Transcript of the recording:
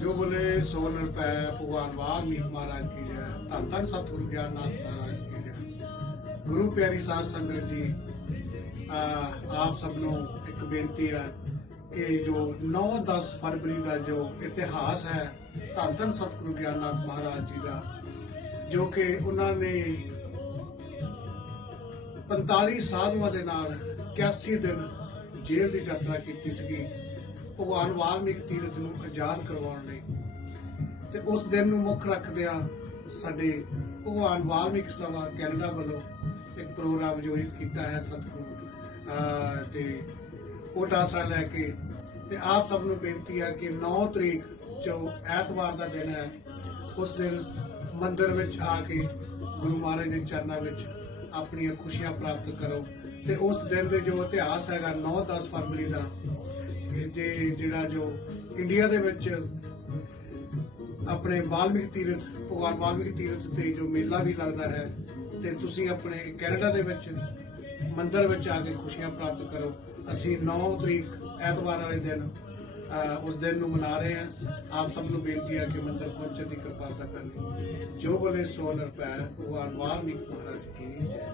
ਜੋ ਬੋਲੇ, ਸੋ ਨਿਰਭੈ ਭਗਵਾਨ ਵਾਲਮੀਕ ਮਹਾਰਾਜ ਕੀ ਜੈ, ਧੰਨ ਧੰਨ ਸਤਿਗੁਰੂ ਗਿਆਨਨਾਥ ਮਹਾਰਾਜ ਕੀ ਜੈ। ਗੁਰੂ ਪਿਆਰੀ ਸਾਧ ਸੰਗਤ ਜੀ ਆਪ ਸਭ ਨੂੰ ਇੱਕ ਬੇਨਤੀ ਹੈ ਕਿ ਜੋ 9-10 ਫਰਵਰੀ ਦਾ ਜੋ ਇਤਿਹਾਸ ਹੈ, ਧੰਨ ਧੰਨ ਸਤਿਗੁਰੂ ਗਿਆਨਨਾਥ ਮਹਾਰਾਜ ਜੀ ਦਾ, ਜੋ ਕਿ ਉਹਨਾਂ ਨੇ 45 ਸਾਧੂਆਂ ਦੇ ਨਾਲ 81 ਦਿਨ ਜੇਲ੍ਹ ਦੀ ਯਾਤਰਾ ਕੀਤੀ ਸੀਗੀ। ਭਗਵਾਨ ਵਾਲਮੀਕ ਤੀਰਥ ਨੂੰ ਆਜ਼ਾਦ ਕਰਵਾਉਣ ਲਈ ਤੇ ਉਸ ਦਿਨ ਨੂੰ ਮੁੱਖ ਰੱਖਦਿਆਂ ਸਾਡੇ ਭਗਵਾਨ ਵਾਲਮੀਕ ਸਭਾ ਕੈਨੇਡਾ ਵੱਲੋਂ ਇੱਕ ਪ੍ਰੋਗਰਾਮ ਆਯੋਜਿਤ ਕੀਤਾ ਹੈ ਸਤਿਗੁਰੂ ਤੇ ਉਹ ਆਸਰਾ ਲੈ ਕੇ। ਤੇ ਆਪ ਸਭ ਨੂੰ ਬੇਨਤੀ ਹੈ ਕਿ 9 ਤਰੀਕ ਜੋ ਐਤਵਾਰ ਦਾ ਦਿਨ ਹੈ, ਉਸ ਦਿਨ ਮੰਦਿਰ ਵਿੱਚ ਆ ਕੇ ਗੁਰੂ ਮਹਾਰਾਜ ਦੇ ਚਰਨਾਂ ਵਿੱਚ ਆਪਣੀਆਂ ਖੁਸ਼ੀਆਂ ਪ੍ਰਾਪਤ ਕਰੋ। ਤੇ ਉਸ ਦਿਨ ਦੇ ਜੋ ਇਤਿਹਾਸ ਹੈਗਾ 9-10 ਫਰਵਰੀ ਦਾ ਜੇ ਜਿਹੜਾ ਜੋ ਇੰਡੀਆ ਦੇ ਵਿੱਚ ਆਪਣੇ ਵਾਲਮੀਕ ਤੀਰਥ, ਭਗਵਾਨ ਵਾਲਮੀਕ ਤੀਰਥ ਤੇ ਜੋ ਮੇਲਾ ਵੀ ਲੱਗਦਾ ਹੈ, ਤੇ ਤੁਸੀਂ ਆਪਣੇ ਕੈਨੇਡਾ ਦੇ ਵਿੱਚ ਮੰਦਰ ਵਿੱਚ ਆ ਕੇ ਖੁਸ਼ੀਆਂ ਪ੍ਰਾਪਤ ਕਰੋ। ਅਸੀਂ 9 ਤਰੀਕ ਐਤਵਾਰ ਵਾਲੇ ਦਿਨ ਉਸ ਦਿਨ ਨੂੰ ਮਨਾ ਰਹੇ ਹਾਂ। ਆਪ ਸਭ ਨੂੰ ਬੇਨਤੀ ਹੈ ਕਿ ਮੰਦਰ ਪਹੁੰਚਣ ਦੀ ਕਿਰਪਾਲਤਾ ਕਰਨੀ। ਜੋ ਬੋਲੇ ਸੋ ਨਿਰਭੈ ਭਗਵਾਨ ਵਾਲਮੀਕ ਮਹਾਰਾਜ ਕੀ ਜੈ।